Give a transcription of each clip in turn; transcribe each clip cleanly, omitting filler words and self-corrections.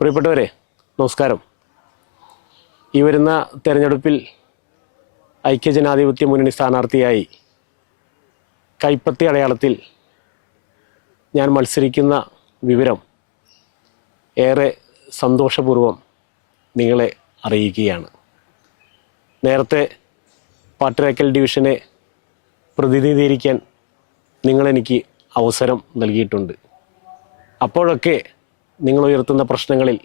പ്രിയപ്പെട്ടവരെ, നമസ്കാരം. ഈ വരുന്ന തെരഞ്ഞെടുപ്പിൽ ഐക്യജനാധിപത്യ മുന്നണി സ്ഥാനാർത്ഥിയായി കൈപ്പത്തി അടയാളത്തിൽ ഞാൻ മത്സരിക്കുന്ന വിവരം ഏറെ സന്തോഷപൂർവ്വം നിങ്ങളെ അറിയിക്കുകയാണ്. നേരത്തെ പാട്ടരക്കൽ ഡിവിഷനെ പ്രതിനിധീകരിക്കാൻ നിങ്ങളെനിക്ക് അവസരം നൽകിയിട്ടുണ്ട്. അപ്പോഴൊക്കെ നിങ്ങൾ ഉയർത്തുന്ന പ്രശ്നങ്ങളിൽ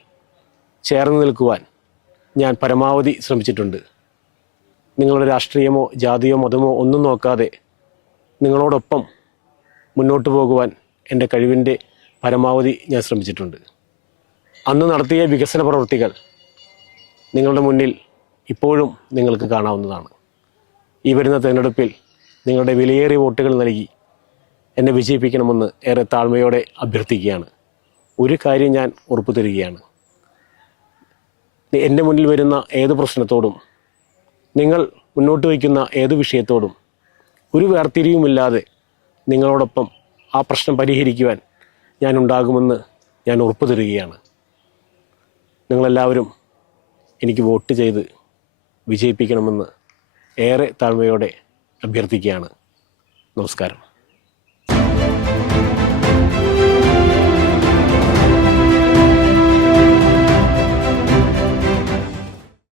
ചേർന്ന് നിൽക്കുവാൻ ഞാൻ പരമാവധി ശ്രമിച്ചിട്ടുണ്ട്. നിങ്ങളുടെ രാഷ്ട്രീയമോ ജാതിയോ മതമോ ഒന്നും നോക്കാതെ നിങ്ങളോടൊപ്പം മുന്നോട്ട് പോകുവാൻ എൻ്റെ കഴിവിൻ്റെ പരമാവധി ഞാൻ ശ്രമിച്ചിട്ടുണ്ട്. അന്ന് നടത്തിയ വികസന പ്രവൃത്തികൾ നിങ്ങളുടെ മുന്നിൽ ഇപ്പോഴും നിങ്ങൾക്ക് കാണാവുന്നതാണ്. ഈ വരുന്ന തിരഞ്ഞെടുപ്പിൽ നിങ്ങളുടെ വിലയേറിയ വോട്ടുകൾ നൽകി എന്നെ വിജയിപ്പിക്കണമെന്ന് ഏറെ താഴ്മയോടെ അഭ്യർത്ഥിക്കുകയാണ്. ഒരു കാര്യം ഞാൻ ഉറപ്പു തരികയാണ്, എൻ്റെ മുന്നിൽ വരുന്ന ഏത് പ്രശ്നത്തോടും, നിങ്ങൾ മുന്നോട്ട് വയ്ക്കുന്ന ഏത് വിഷയത്തോടും ഒരു വേർതിരിവുമില്ലാതെ നിങ്ങളോടൊപ്പം ആ പ്രശ്നം പരിഹരിക്കുവാൻ ഞാൻ ഉണ്ടാകുമെന്ന് ഞാൻ ഉറപ്പു തരികയാണ്. നിങ്ങളെല്ലാവരും എനിക്ക് വോട്ട് ചെയ്ത് വിജയിപ്പിക്കണമെന്ന് ഏറെ താഴ്മയോടെ അഭ്യർത്ഥിക്കുകയാണ്. നമസ്കാരം.